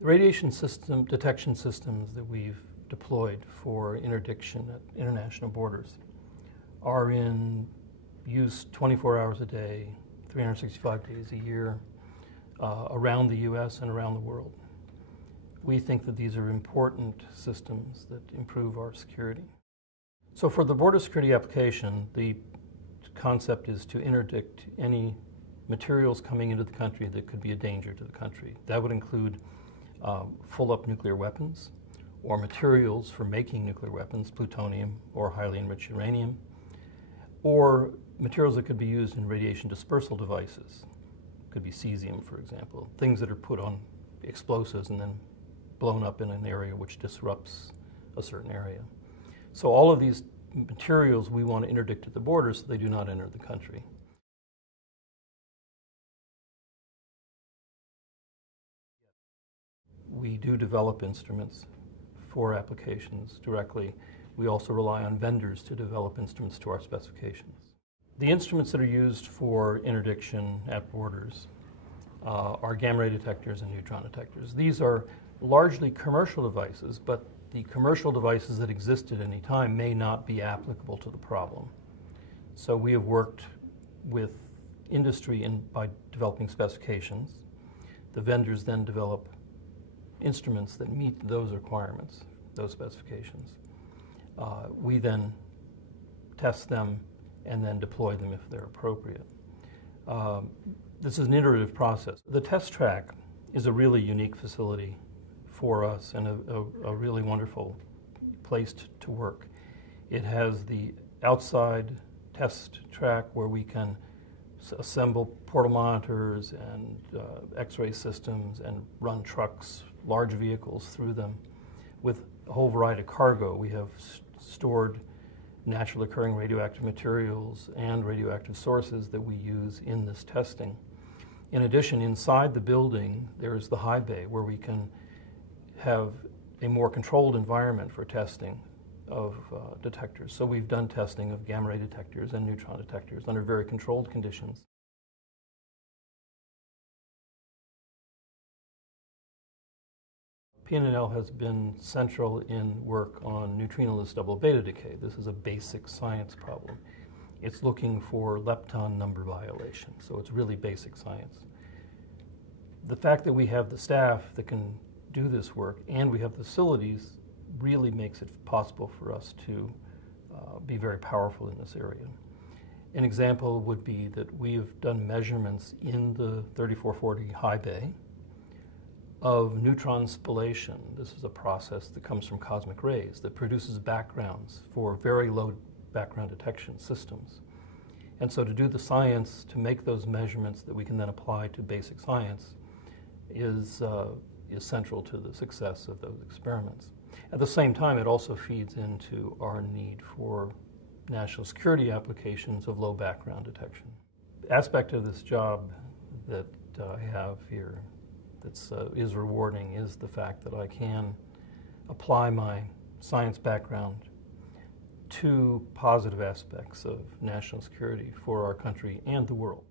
The radiation system detection systems that we've deployed for interdiction at international borders are in use 24 hours a day, 365 days a year, around the U.S. and around the world. We think that these are important systems that improve our security. So for the border security application, the concept is to interdict any materials coming into the country that could be a danger to the country. That would include full-up nuclear weapons or materials for making nuclear weapons, plutonium or highly enriched uranium, or materials that could be used in radiation dispersal devices. Could be cesium, for example, things that are put on explosives and then blown up in an area which disrupts a certain area. So all of these materials we want to interdict at the border so they do not enter the country. We do develop instruments for applications directly. We also rely on vendors to develop instruments to our specifications. The instruments that are used for interdiction at borders are gamma ray detectors and neutron detectors. These are largely commercial devices, but the commercial devices that exist at any time may not be applicable to the problem. So we have worked with industry by developing specifications. The vendors then develop instruments that meet those requirements, those specifications. We then test them and then deploy them if they're appropriate. This is an iterative process. The test track is a really unique facility for us and a really wonderful place to work. It has the outside test track where we can assemble portal monitors and X-ray systems and run trucks, large vehicles through them with a whole variety of cargo. We have stored naturally occurring radioactive materials and radioactive sources that we use in this testing. In addition, inside the building, there is the high bay where we can have a more controlled environment for testing of detectors. So we've done testing of gamma ray detectors and neutron detectors under very controlled conditions. PNNL has been central in work on neutrinoless double beta decay. This is a basic science problem. It's looking for lepton number violation, so it's really basic science. The fact that we have the staff that can do this work and we have facilities really makes it possible for us to be very powerful in this area. An example would be that we have done measurements in the 3440 high bay of neutron spallation. This is a process that comes from cosmic rays that produces backgrounds for very low background detection systems. And so to do the science, to make those measurements that we can then apply to basic science is central to the success of those experiments. At the same time, it also feeds into our need for national security applications of low background detection. The aspect of this job that I have here that is rewarding is the fact that I can apply my science background to positive aspects of national security for our country and the world.